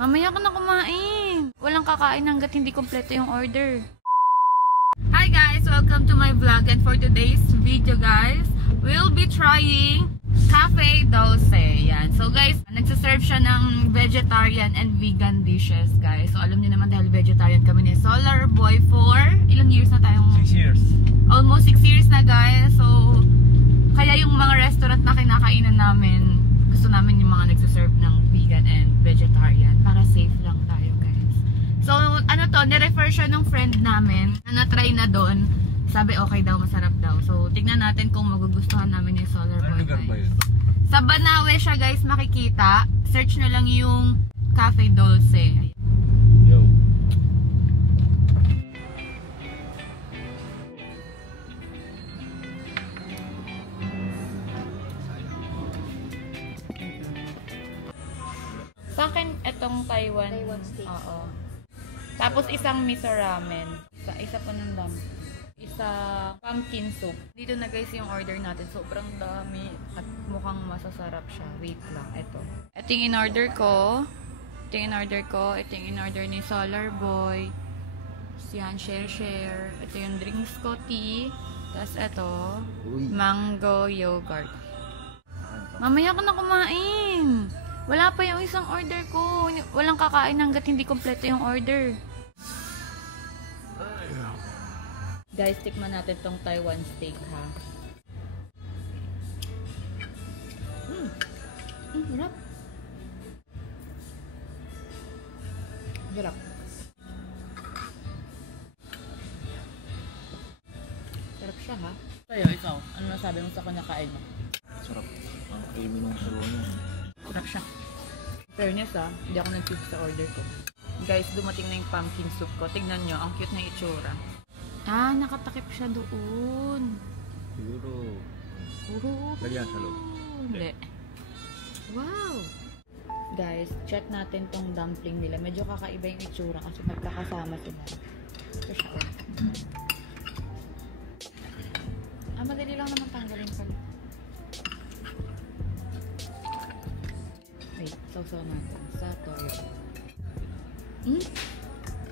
Mamaya ka na kumain. Walang kakain hanggat hindi kompleto yung order. Hi guys! Welcome to my vlog, and for today's video guys, we'll be trying Cafe Dulce. Yan. So guys, nagsaserve siya ng vegetarian and vegan dishes guys. So alam niyo naman dahil vegetarian kami ni Solar Boy for ilang years na tayong... 6 years. Almost 6 years na guys. So kaya yung mga restaurant na kinakainan namin, gusto namin yung mga nagsaserve ng vegan and vegetarian para safe lang tayo guys. So ano to, nirefer siya ng friend namin na na-try na doon. Sabi okay daw, masarap daw. So tignan natin kung magugustuhan namin yung Solar Boy guys. Sa Banawe siya guys makikita. Search na lang yung Cafe Dulce. Yo. Sa akin, itong Taiwan steak. Oo. Tapos isang miso ramen. Isa pa ng dam. Isa pumpkin soup. Dito na guys yung order natin. Sobrang dami at mukhang masasarap siya. Wait lang. Ito. Ito yung in-order ko. Ito yung in-order ko. Ito yung in-order ni Solar Boy. Yan, share. Ito yung drinks ko, tea. Tapos ito, mango yogurt. Mamaya ka na kumain. Wala pa yung isang order ko. Walang kakain hanggat hindi kompleto yung order. Guys, tikman natin tong Taiwan steak ha. Sarap. Sarap. Sarap siya ha. Kaya ikaw, ano nasabi mo sa kinakain mo? Sarap. Ang creamy ng sabaw niya. Sarap siya. Fairness ha, hindi ako nag-choose sa order ko. Guys, dumating na yung pumpkin soup ko. Tignan nyo, ang cute na itsura. Ah, nakatakip siya doon. Siguro. Oo. Lagyan sa loob. Hindi. Wow! Guys, check natin tong dumpling nila. Medyo kakaiba yung itsura kasi magkakasama sila. Ito siya. Ah, madali lang naman tanggalin pala. Wait, sausaw natin sa toyo.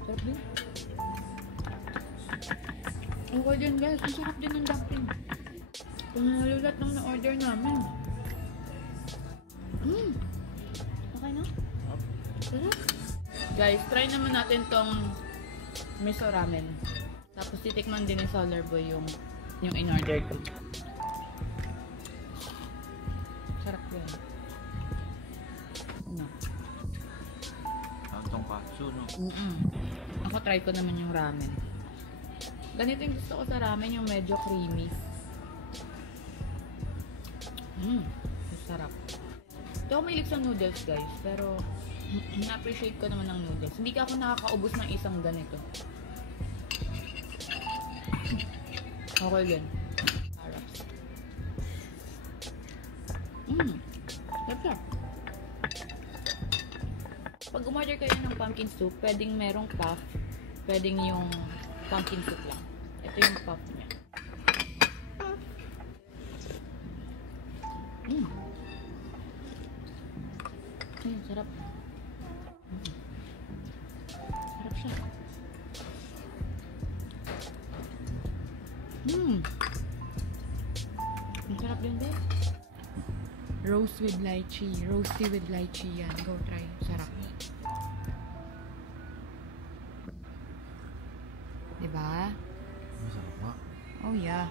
Sarap din. Okay din guys, ang sarap din ng dumpling. Kung nalulat lang na order namin. Okay na? Sarap. Guys, try naman natin tong miso ramen. Tapos titikman din ni Solar Boy yung in-order ko. Sarap yan. No. Ang tongkatsu, no? Ako try ko naman yung ramen. Ganito yung gusto ko sa ramen, yung medyo creamy. Sarap. Hindi ako mahilig sa noodles guys, pero na-appreciate ko naman ng noodles. Hindi ka ako nakakaubos ng isang ganito. Okay din. Sarap. Sarap. Pag umorder kayo ng pumpkin soup, pwedeng merong puff, pwedeng yung pumpkin soup lang. Ito yung puff niya. Sarap. Sarap siya. Ang sarap din din. Roast with lychee. Roasty with lychee yan. Go try. Sarap. Diba? Masarap nga. Oh yeah.